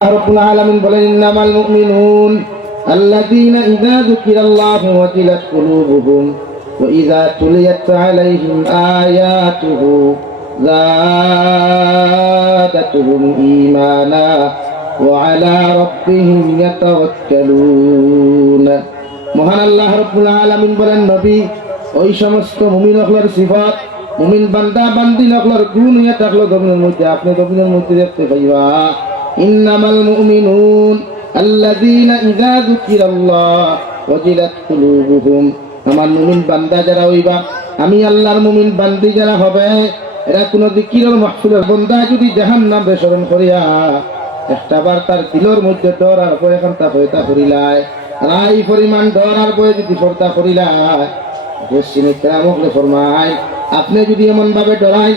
রব্বুল আলামিন বলেন ইন্নামাল মুমিনুন আল্লাযীনা ইযা যুকিরাল্লাহু ওয়াজিলাত কুলুবুহুম ওয়া ইযা তুলিয়াত আলাইহিম আয়াতুহু যাদাতুহুম ঈমানা ওয়া আলা রাব্বিহিম ইয়াতাওয়াক্কালুন। মহান আল্লাহ রব্বুল আলামিন বলেন নবী ওই সমস্ত মুমিন হকলের সিফাত মুমিন বান্দা বান্দি হকলের গুণ ইয়া থাকলো জমিনের মধ্যে আপনি জমিনের মধ্যে দেখতে পাইবা। ইন্নামাল মুমিনুন আল্লাযীনা ইযা যুকিরাল্লাহ ওয়াজিলাত কুলুবুহুম, আমার মুমিন বান্দা যারা হইবা, আমি আল্লাহর মুমিন বান্দি যারা হবে, এরা কোন যিকিরের মাহফিলের বান্দা যদি জাহান্নাম স্মরণ করিয়া একটাবার তার দিলের মধ্যে ডর আর ভয় এখানটা হইতা করিলায়, আর এই পরিমাণ ডর আর ভয় যদি ফরতা করিলায়, পশ্চিমে কেরামকলে ফরমায় আপনি যদি এমন ভাবে ডরাই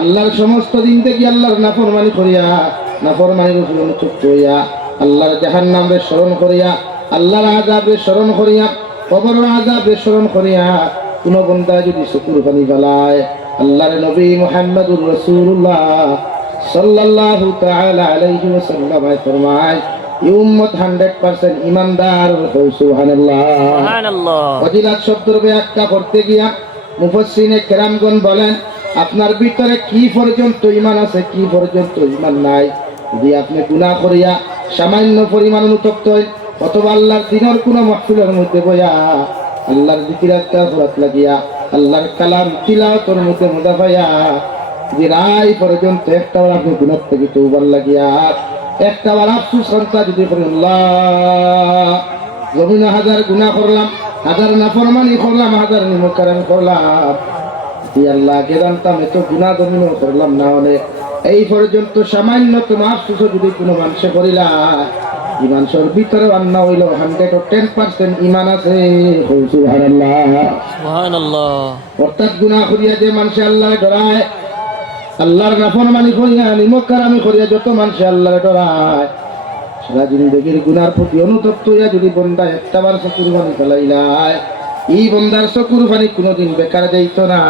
আল্লাহর সমস্ত দিন থেকে আল্লাহর নাফরমানি করিয়া নাফরমানির উপর অনুতপ্ত হইয়া আল্লাহর জাহান্নামের স্মরণ করিয়া আল্লাহর আযাবের স্মরণ করিয়া কবরের আযাবের স্মরণ করিয়া কোন বান্দা যদি চকুর পানি ফেলায়, আল্লাহর নবী মুহাম্মদুর রাসূলুল্লাহ সাল্লাল্লাহু তাআলা আলাইহি ওয়াসাল্লাম ফরমায় এই উম্মত 100% ঈমানদার। সুবহানাল্লাহ সুবহানাল্লাহ। ফজিলত শব্দের ব্যাখ্যা করতে গিয়া মুফাসসিরিনে কেরামগণ বলেন আপনার ভিতরে কি পর্যন্ত ঈমান আছে, কি পর্যন্ত ঈমান নাই। যদি আপনি গুনাহ করিয়া সামান্য পরিমাণ অনুতপ্ত হই অথবা আল্লাহর দিনের কোন মাহফিলের মধ্যে বইয়া আল্লাহর জিকির আজকার লাগিয়া আল্লাহর কালাম তিলাওয়াতের মধ্যে মুদাফায়া যে রাই পর্যন্ত একটাবার আপনি গুনাহ থেকে তওবার লাগিয়া একটাবার আফসোস সন্তা যদি করেন আল্লাহ জমিনে হাজার গুনাহ করলাম, হাজার নাফরমানি করলাম, হাজার নিমুখারাম করলাম, আল্লাহ আগে জানতাম এত গুনাহ জমিনে করলাম না হলে এই পর্যন্ত সামান্য তোমার আফসোস যদি কোনো মানুষে করিলা ইমানসর ভিতরে আন্না হইল 110% ঈমান আছে। সুবহানাল্লাহ সুবহানাল্লাহ। অর্থাৎ গুনাহ করিয়া যে মানুষ আল্লাহরে ডরায়, আল্লাহর নাফরমানি করিয়া নিমুখারামি করিয়া যত মানুষ আল্লাহরে ডরায়, সারা জিন্দেগির গুনার প্রতি অনুতপ্ত হইয়া যদি বন্দা একটাবার চকুর পানি ফেলাইলায় এই বন্দার চকুর পানি কোনোদিন বেকার যাইত না।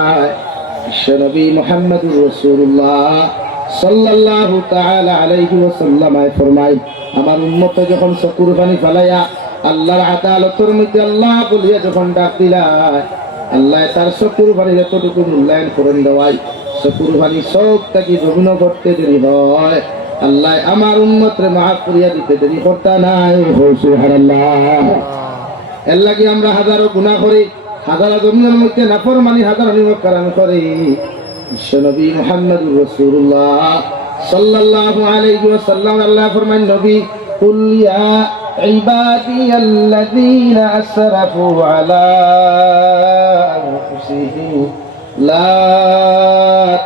বিশ্বনবী মুহাম্মদুর রাসূলুল্লাহ সাল্লাল্লাহু তাআলা আলাইহি ওয়াসাল্লাম ফরমায় আমার উম্মত যখন চকুর পানি ফেলাইয়া আল্লাহর আদালতের মধ্যে আল্লাহ বলিয়া যখন ডাক দিলায়, আল্লাহ তার চকুর পানির এতটুকু মূল্যায়ন করেন দেওয়াই চকুর পানি সব তাকে জমিন করতে দেরি হয়, আল্লাহ আমার উম্মতরে মাফ করিয়া দিতে দেরি করতে নাই। সুবহানাল্লাহ। এর লাগি আমরা হাজারো গুনাহ করি, হাজারো জমিনের মধ্যে নাফরমানি, হাজারো নিমুখারামি করি। বিশ্বনবী মুহাম্মদুর রাসূলুল্লাহ সাল্লাল্লাহু আলাইহি ওয়াসাল্লাম আল্লাহ ফরমান নবী কুল ইয়া ইবাদিয়াল্লাযীনা আসরাফু আলা আনফুসিহিম লা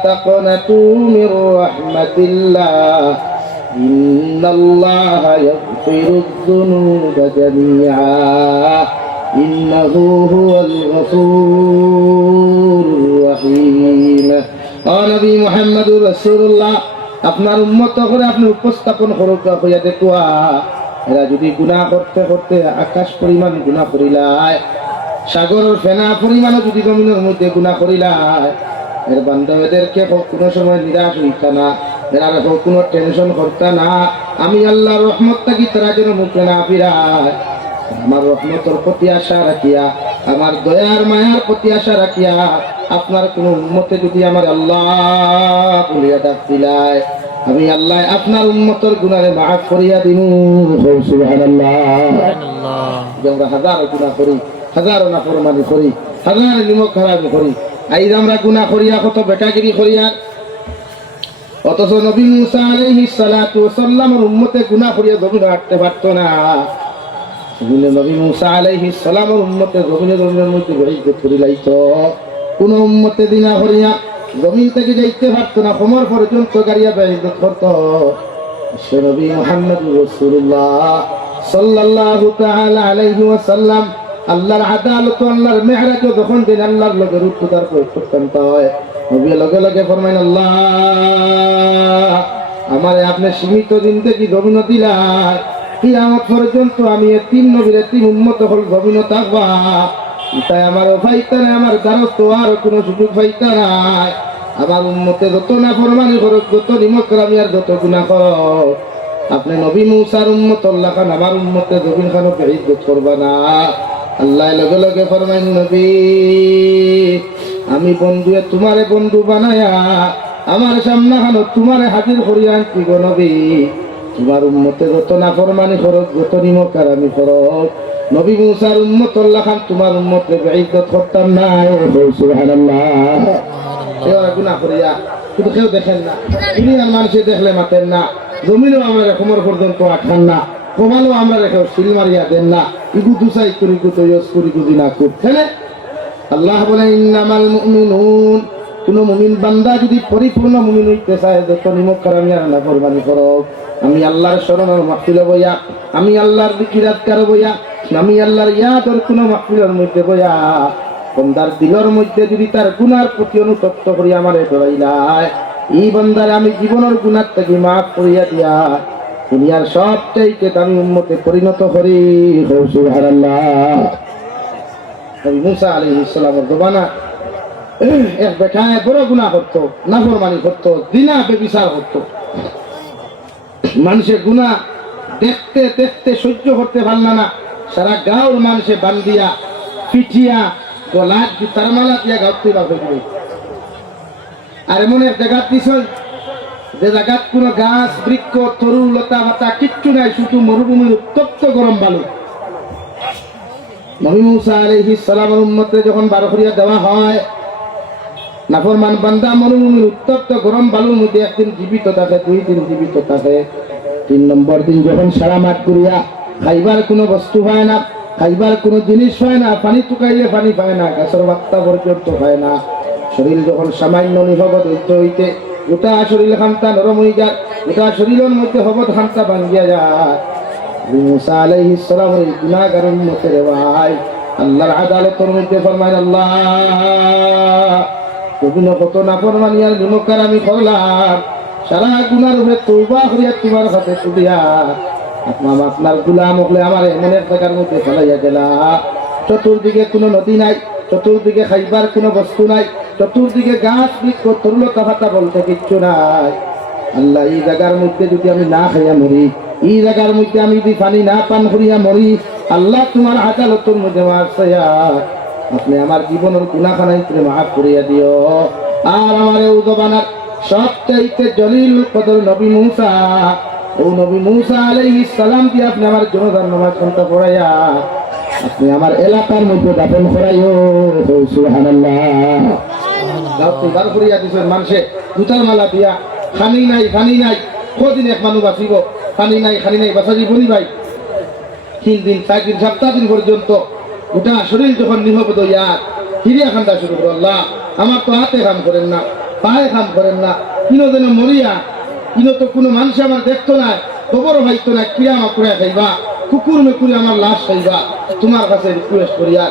তাকনাতু মির রাহমাতিল্লাহ ইন্নাল্লাহা ইয়াগফিরুয যুনুবা জামিআ ইন্নাহু হুয়াল গফুরুর রহিম। ও নবী মুহাম্মদুর রাসূলুল্লাহ আপনার উম্মত করে আপনি উপস্থাপন করুক হইয়া দেখুয়া এরা যদি গুনাহ করতে করতে আকাশ পরিমাণ গুনাহ করিলায়, সাগরের ফেনা পরিমাণও যদি জমিনের মধ্যে গুনাহ করিলায়, এর বান্দাদেরকে কোনো সময় নিরাশ হইতা না, এরা কোনো টেনশন করতা না, আমি আল্লাহর রহমত থাকি তারা যেন মুখে না ফিরায়, আমার রহমতের প্রতি আশা রাখিয়া আমার দয়ার মায়ার প্রতি আশা রাখিয়া আপনার কোন উম্মতে যদি আমার আল্লাহ বলিয়া ডাক দিলায় আমি আল্লাহ আপনার উম্মতের গুনাহে মাফ করিয়া দিমু। সুবহানাল্লাহ সুবহানাল্লাহ। আমরা হাজারো গুনাহ করি, হাজারো নাফরমানি করি, হাজারো নিমুখারামি করি, আইজ আমরা গুনাহ করিয়া কত বেটাগিরি করিয়া, অথচ নবী মুসা আলাইহিস সালাতু ওয়াসাল্লামের উম্মতে গুনাহ করিয়া জমিনে হাঁটতে পারত না। নবী মুসা আলাইহিস সালামের উম্মতে জমিনের মধ্যে বেইজ্জত করিলাইতো, কোন উম্মতে দিনা করিয়া জমিন থেকে যাইতে পারত না, কোমর পর্যন্ত গাড়িয়া বেইজ্জত করত। নবী মুহাম্মদুর রাসূলুল্লাহ সাল্লাল্লাহু তাআলা আলাইহি ওয়াসাল্লাম আল্লাহর আদালত আল্লাহর মেহরাজ যখন দিন আল্লাহর লগে রূপদার প্রত্যন্ত হয়, নবী লগে লগে ফরমাইন আল্লাহ আমারে আপনি সীমিত জিন্দেগি জমিন দিলাই, কিয়ামত পর্যন্ত আমি তিন নবীর তিন উম্মত হল জমিন থাকবা, তাই আমার ফাইতা নাই, আমার দ্বারস্থ আর কোনো সুযোগ ফাইতা নাই। আমার উম্মতে যত নাফরমানি করুক, যত নিমুখারামি আর যত গুনাহ করুক, আপনি নবী মুসার উম্মত আল্লাহ খান আমার উম্মতে জবিন খানও বেইজ্জত করবা না। আল্লাহ লগে লগে ফরমাইন নবী আমি বন্ধুয়ে তোমারে বন্ধু বানায়া আমার সামনে খানো তোমারে হাজির করিয়া আনছি গো নবী। তোমার উম্মতে যত নাফরমানি করক যত নিমকারামি করক নবী মুসার উম্মত আল্লাহ খান তোমার উম্মতে বেইজ্জত করতাম না। সুবহানাল্লাহ। এরা গুনাহ করিয়া কিন্তু কেউ দেখেন না, দুনিয়ার মানুষে দেখলে মাতেন না, জমিনও আমরা কোমর পর্যন্ত আঠান না, কমানো আমরা রেখে সিল মারিয়া দেন না, ইগু দুসাই করি কুতো ইয়স করি কুদি না কুট খেলে। আল্লাহ বলে ইন্নামাল মুমিনুন, কোন মুমিন বান্দা যদি পরিপূর্ণ মুমিন হইতে চায় যত নিমক কারামি আর না কোরবানি করক, আমি আল্লাহর শরণের মাহফিলে বইয়া, আমি আল্লাহর বিকিরাতকার বইয়া, আমি আল্লাহর ইয়াদর কোন মাহফিলের মধ্যে বইয়া বন্দার দিলের মধ্যে যদি তার গুনার প্রতি অনুতপ্ত করি আমারে ডরাইলায়, এই বন্দারে আমি জীবনের গুনার থেকে মাফ করিয়া দিয়া দুনিয়ার সব চাইতে আমি উম্মতে পরিণত করি। সুবহানাল্লাহ। নবী মুসা আলাইহিস সালামের জমানা এক বেটায় বড় গুনাহ করতো, নাফরমানি করতো, জিনা বেবিচার করতো। মানুষের গুনাহ দেখতে দেখতে সহ্য করতে পারল না, সারা গাঁওর মানুষে বান্দিয়া পিটিয়া গলার জুতার মালা দিয়া গাঁতে বাপ হইবে। আর এমন এক জায়গা দিছ যে জায়গাত কোনো গাছ বৃক্ষ তরু লতা পাতা কিচ্ছু নাই, শুধু মরুভূমির উত্তপ্ত গরম বালু। নবী মুসা আলাইহিস সালামের উম্মতে যখন বার করিয়া দেওয়া হয়, নাফরমান বান্দা মরুভূমির উত্তপ্ত গরম বালুর মধ্যে একদিন জীবিত থাকে, 2 দিন জীবিত থাকে, 3 নম্বর দিন যখন সারা মাঠ করিয়া খাইবার কোনো বস্তু পায় না, খাইবার কোনো জিনিস পায় না, পানি টুকাইলে পানি পায় না, গাছের বাত্তা পর্যন্ত পায় না, শরীর যখন সামান্য নিহবত হইতে হইতে গোটা শরীর খান্তা নরম হয়ে যায়, গোটা শরীরের মধ্যে হবত খান্তা ভাঙ্গিয়া যায়। মুসা আলাইহিস সালামের গুনাহগারের উম্মতের ভাই আল্লাহর আদালতের মধ্যে ফরমায় আল্লাহ তুমি কত নাফরমানি আর গুনাহকার আমি করলাম, সারা গুনার উপরে তওবা করিয়া তোমার হাতে তুলিয়া আপনার গুলাম হলে আমার এমন এক জায়গার মধ্যে ফেলাইয়া গেলা, চতুর্দিকে কোনো নদী নাই, চতুর্দিকে খাইবার কোনো বস্তু নাই, চতুর্দিকে গাছ বৃক্ষ তরুলতা পাতা বলতে কিচ্ছু নাই। আল্লাহ এই জায়গার মধ্যে যদি আমি না খাইয়া মরি, এই জায়গার মধ্যে আমি যদি পানি না পান করিয়া মরি, আল্লাহ তোমার আদালতের মধ্যে মারছাইয়া আপনি আমার জীবনের গুনাহখানাই তুমি মাফ করিয়া দিও। আর আমার এই জবানার সবচাইতে জলিল কদর নবী মুসা, ও নবী মুসা আলাইহিস সালাম দিয়ে আপনি আমার জনতার নামাজ ঘন্টা পড়াইয়া আপনি আমার এলাকার মধ্যে দাফন করাইও। সুবহানাল্লাহ। দাওতে বার করিয়া দিছেন মানুষে জুতার মালা দিয়া, খানি নাই খানি নাই, কদিন এক মানুষ বাঁচিব, খানি নাই বাঁচা জীবনী ভাই 3 দিন 4 দিন 7 দিন পর্যন্ত গোটা শরীর যখন নিহবত হইয়া হিরিয়া খান্দা শুরু করো, আল্লাহ আমার তো হাতে কাম করেন না, পায়ে কাম করেন না, কিনো যেন মরিয়া, কিনো তো কোনো মানুষ আমার দেখতো না, খবর হইতো না, কিরা আমার করে খাইবা, কুকুর মেকুরি আমার লাশ খাইবা, তোমার কাছে রিকোয়েস্ট করিয়া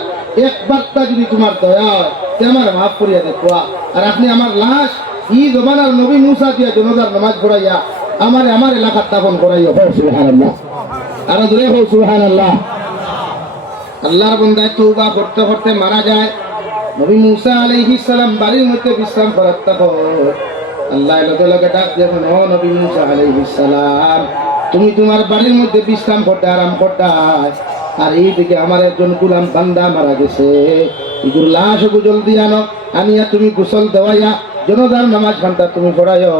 একবারটা যদি তোমার দয়া হয় তে আমার মাফ করিয়া দেখবা। আর আপনি আমার লাশ ই জমানার নবী মুসা দিয়া জনতার নামাজ পড়াইয়া আমার এলাকার দাফন করাইয়া। সুবহানাল্লাহ। আর জোরে হোক সুবহানাল্লাহ। আল্লাহর বান্দায় তওবা করতে করতে মারা যায়। নবী মুসা আলাইহিস সালাম বাড়ির মধ্যে বিশ্রাম করার তখন আল্লাহ লগে লগে ডাক দেবেন, ও নবী মুসা আলাইহিস সালাম তুমি তোমার বাড়ির মধ্যে বিশ্রাম করতে আরাম করতে, আর এইদিকে আমার একজন গোলাম বান্দা মারা গেছে, এগুলো লাশ জলদি আনো, আনিয়া তুমি গোসল দেওয়াইয়া জনতার নামাজ ঘন্টা তুমি পড়াইও।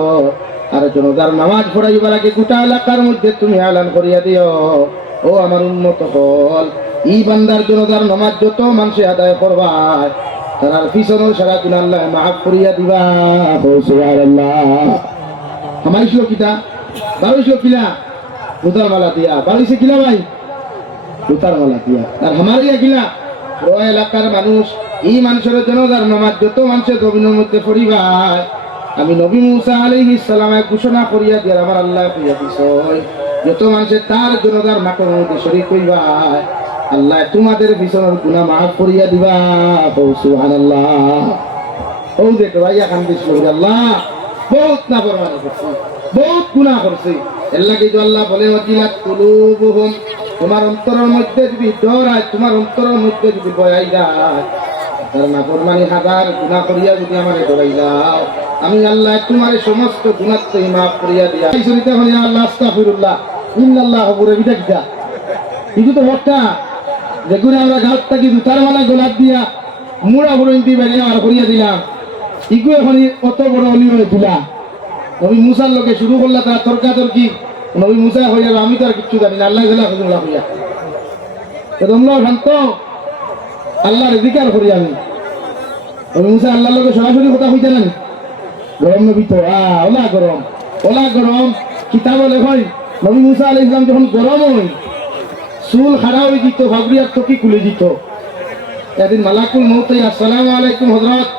আর জনতার নামাজ পড়াইবার আগে গোটা এলাকার মধ্যে তুমি এলান করিয়া দিও, ও আমার উন্মত হল এই বান্দার জনতার নামাজ যত মানুষে আদায় করবায় তার পিছনেও সারা দিন আল্লাহ মাফ করিয়া দিবা। সুবহানাল্লাহ। আমার ইসলো কিটা বারোইশো কিলা জুতার মালা দিয়া, বারোইশো কিলা ভাই জুতার মালা দিয়া, আর আমার ইয়া কিলা ও এলাকার মানুষ এই মানুষের জনতার নামাজ যত মানুষের জমিনের মধ্যে পড়িবায় আমি নবী মুসা আলাইহিস সালামে ঘোষণা করিয়া দিয়া আমার আল্লাহ করিয়া দিছ, যত মানুষের তার জনতার মাঠের মধ্যে শরীক হইবায় আল্লাহ তোমাদের পিছনের গুনাহ মাফ করিয়া দিবা। সুবহানাল্লাহ। ও দেখো ভাইয়া খান দিছিল, আল্লাহ বহুত নাফরমানি করছি, বহুত গুনাহ করছি, এর লাগি তো আল্লাহ বলে ওয়াজিলাত কুলুবুহুম, তোমার অন্তরের মধ্যে যদি ডর হয়, তোমার অন্তরের মধ্যে যদি ভয় যায়, তার নাফরমানি হাজার গুনাহ করিয়া যদি আমারে ধরাই দাও, আমি আল্লাহ তোমার সমস্ত গুনাহ থেকে মাফ করিয়া দিয়া এই শরীতে হলে আল্লাহ আস্তাগফিরুল্লাহ ইন্নাল্লাহ হুবুরে বিদাকিটা কিন্তু তো হত্যা যেগুলো আমরা গাছ থাকি জুতার মালা গোলাপ দিয়া মুড়া বুড়ি বেরিয়ে আর করিয়া দিলাম ইগু এখন কত বড় অলি হয়ে তুলা নবী মুসার লোকে শুরু করলা তারা তর্কাতর্কি নবী মুসা হয়ে যাবে আমি তো আর কিচ্ছু জানি না আল্লাহ হুজুল্লাহ হইয়া তোমরাও শান্ত আল্লাহর জিকার করি আমি নবী মুসা আল্লাহর লোকে সরাসরি কথা হইতে না গরম নবী তো ওলা গরম কিতাব লেখই নবী মুসা আলাইহিস সালাম যখন গরম হই চুল খাড়া হয়ে দিত ভাবরিয়ার টকি খুলে দিত একদিন মালাকুল মউত আসসালামু আলাইকুম হযরত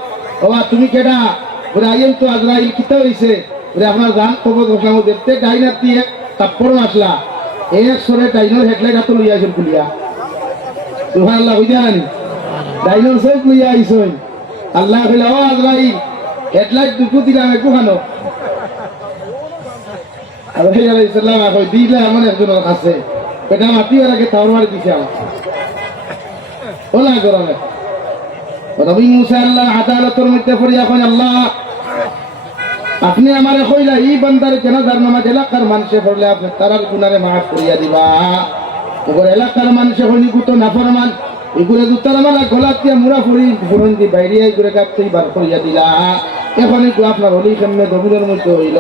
বাবা তুমি কেডা বলে আইম তো আজরাইল কিতা হইছে বলে আপনার গান খবর বসলাম দেখতে ডাইনার দিয়ে তাপ্পর আসলা এক সরে ডাইনোর হেডলাইট হাতে লইয়া আইছেন খুলিয়া সুবহানাল্লাহ হইয়া আনি ডাইনোর সব লইয়া আইছেন আল্লাহ বলে ও আজরাইল হেডলাইট দুটো দিলাম একটু খানো আজরাইল আলাইহিস সালাম কই দিলা এমন একজনের কাছে এটা মাটি ওর আগে তাওর মারি দিছে ওলা গরমে নবী মুসা আল্লাহ আদালতের মধ্যে পড়িয়া কই আল্লাহ আপনি আমারে কইলা এই বান্দার জানাজার নামাজ এলাকার মানুষে পড়লে আপনি তারার গুনারে মাফ করিয়া দিবা ওগর এলাকার মানুষে হইনি গুতো নাফরমান এগুলো দুতার মালা গলা দিয়া মুড়া ফুড়ি ফুরন দি বাইরে এগুলো কাটতেই বার করিয়া দিলা এখন একটু আপনার হলি সামনে গভীরের মধ্যে হইল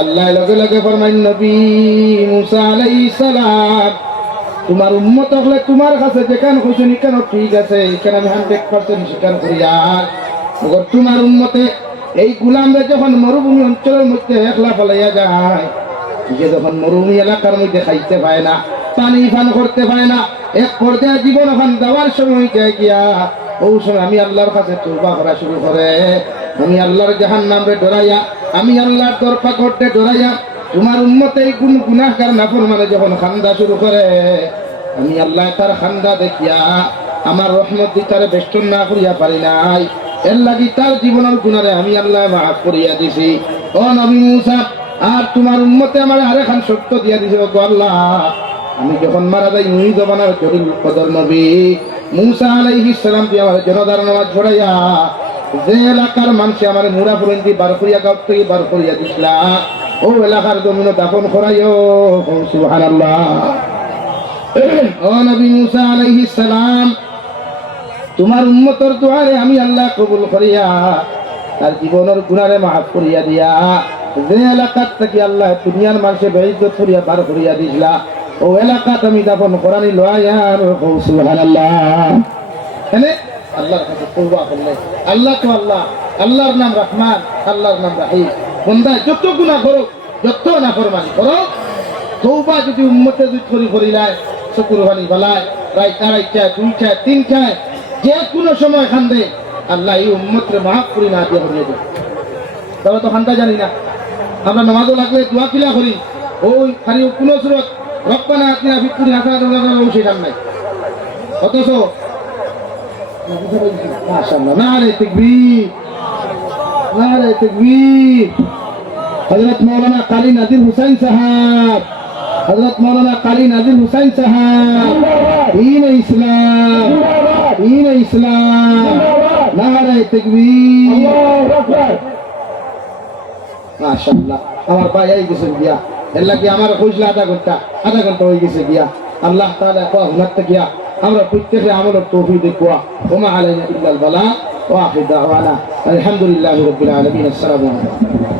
আল্লাহ লগে লগে ফরমাইন নবী মুসা আলাইহিস সালাম তোমার উম্মত হলে তোমার কাছে যেখানে খুঁজুন কেন ঠিক আছে এখানে আমি 100% স্বীকার করি আর তোমার উম্মতে এই গুলামরা যখন মরুভূমি অঞ্চলের মধ্যে একলা ফলাইয়া যায় যে যখন মরুভূমি এলাকার মধ্যে খাইতে পায় না পানি পান করতে পায় না এক পর্যায়ে জীবন ওখান দেওয়ার সময় গিয়া ওই সময় আমি আল্লাহর কাছে তওবা করা শুরু করে আমি আল্লাহর জাহান্নামে ডরাইয়া আমি আল্লাহর দরপা করতে ডরাইয়া তোমার উম্মতে এই গুনাহগার নাফরমানে যখন খান্দা শুরু করে আমি আল্লাহ তার খান্দা দেখিয়া আমার রহমত দিতারে বেষ্টন না করিয়া পারি নাই এর লাগি তার জীবনের গুনারে আমি আল্লাহ মাফ করিয়া দিছি ও নবী মুসা আর তোমার উম্মতে আমার আরেকখান সত্য দিয়া দিছে ও আল্লাহ আমি যখন মারা যাই মুই জবানার জলিল কদর নবী মুসা আলাইহিস সালাম দিয়ে আমার জনদার নামাজ পড়াইয়া যে এলাকার মানুষ আমার মুড়া ফুরন্দি বার করিয়া গাঁও থেকে বার করিয়া দিছিলা ও এলাকার জমিন দাফন করাইও সুবহানাল্লাহ ও নবী মুসা আলাইহিস সালাম তোমার উম্মতর দুয়ারে আমি আল্লাহ কবুল করিয়া তার জীবনের গুনারে মাফ করিয়া দিয়া যে এলাকার থেকে আল্লাহ দুনিয়ার মানুষে বেইজ্জত করিয়া বার করিয়া দিছিলা ও এলাকাত আমি দাফন করানি লয়ার সুবহানাল্লাহ এনে আল্লাহর কাছে তওবা করলে আল্লাহ তো আল্লাহ আল্লাহর নাম রহমান আল্লাহর নাম রহিম বান্দা যত গুনাহ করো যত নাফরমানি করো তওবা যদি উম্মতে যদি করিলাই শুকরবানি বালায় প্রায় 2.5 3 যে কোনো সময় খান্দে আল্লাহ এই উম্মতরে মাফ করি না দিয়ে হয়ে যায় তবে তো খান্দা জানি না আমরা নামাজও লাগলে দোয়া কিলা করি ওই খালি কোনো সুরত রব্বানা আতিনা ফিদ দুনিয়া হাসানাতান ওই সেখান নাই অথচ মাশাআল্লাহ নারে তাকবীর হযরত মাওলানা কালী নাজির হুসাইন সাহেব হযরত মাওলানা কালী নাজির হুসাইন সাহেব দীন ইসলাম নারে তাকবীর আল্লাহু আকবার মাশাআল্লাহ আমার ভাই এই গেছেন গিয়া এর লাগি আমার কইলা আধা ঘন্টা হয়ে গেছে গিয়া আল্লাহ তাআলা কোয়া হুনাতে গিয়া আমরা প্রত্যেককে আমলের তৌফিক দেওয়া ওমা আলাইনা ইল্লাল বালা ওয়া আখির দাওয়ানা আলহামদুলিল্লাহি রাব্বিল আলামিন আসসালামু আলাইকুম